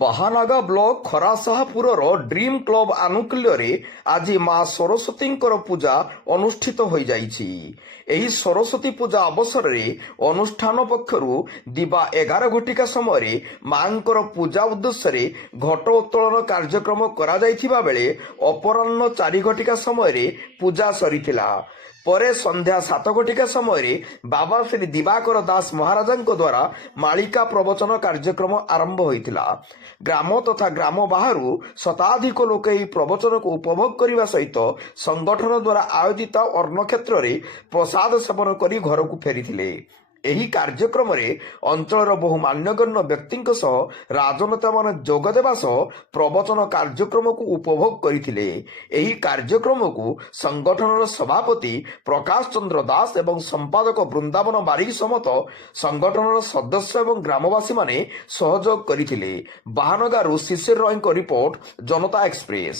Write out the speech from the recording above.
Bahanaga block ଖରାସାହାପୁରର dream club ଆନୁକୂଲ୍ୟରେ ଆଜି ମା ସରସ୍ୱତୀଙ୍କର ପୂଜା ଅନୁଷ୍ଠିତ ହୋଇଯାଇଛି। ଏହି ସରସ୍ୱତୀ ପୂଜା ଅବସରରେ ଅନୁଷ୍ଠାନ ପକ୍ଷରୁ ଦିବା 11 ଘଟିକା ସମୟରେ ମାଙ୍କର ପୂଜା ଉଦ୍ଦେଶ୍ୟରେ ଘଟ ଉତ୍ତୋଳନ କାର୍ଯ୍ୟକ୍ରମ କରାଯାଇଥିବା ବେଳେ ଅପରାହ୍ନ 4 ଘଟିକା ସମୟରେ ପୂଜା ସରିଥିଲା। ପରେ ସନ୍ଧ୍ୟା 7 ଘଟିକା ସମୟରେ ବାବା ଶ୍ରୀ ଦିବାକର ଦାସ ମହାରାଜଙ୍କ ଦ୍ୱାରା ମାଳିକା ପ୍ରବଚନ କାର୍ଯ୍ୟକ୍ରମ ଆରମ୍ଭ ହୋଇଥିଲା। ଗ୍ରାମ ତଥା ଗ୍ରାମ ବାହାରୁ ଶତାଧିକ ଲୋକ ଏହି ପ୍ରବଚନକୁ ଉପଭୋଗ କରିବା ସହିତ ସଂଗଠନ ଦ୍ୱାରା ଆୟୋଜିତ ଅନ୍ନକ୍ଷେତ୍ରରେ ପ୍ରସାଦ ସେବନ କରି ଘରକୁ ଫେରିଥିଲେ। ଏହି କାର୍ଯ୍ୟକ୍ରମରେ ଅଞ୍ଚଳର ବହୁ ମାନ୍ୟଗଣ୍ୟ ବ୍ୟକ୍ତିଙ୍କ ସହ ରାଜନେତାମାନେ ଯୋଗ ଦେବା ସହ ପ୍ରବଚନ କାର୍ଯ୍ୟକ୍ରମକୁ ଉପଭୋଗ କରିଥିଲେ। ଏହି କାର୍ଯ୍ୟକ୍ରମକୁ ସଂଗଠନର ସଭାପତି ପ୍ରକାଶ ଚନ୍ଦ୍ର ଦାସ ଏବଂ ସମ୍ପାଦକ ବୃନ୍ଦାବନ ବାରିକ ସମେତ ସଂଗଠନର ସଦସ୍ୟ ଏବଂ ଗ୍ରାମବାସୀମାନେ ସହଯୋଗ କରିଥିଲେ। ବାହାନଗାରୁ ଶିଶିର ରୟଙ୍କ ରିପୋର୍ଟ, ଜନତା ଏକ୍ସପ୍ରେସ।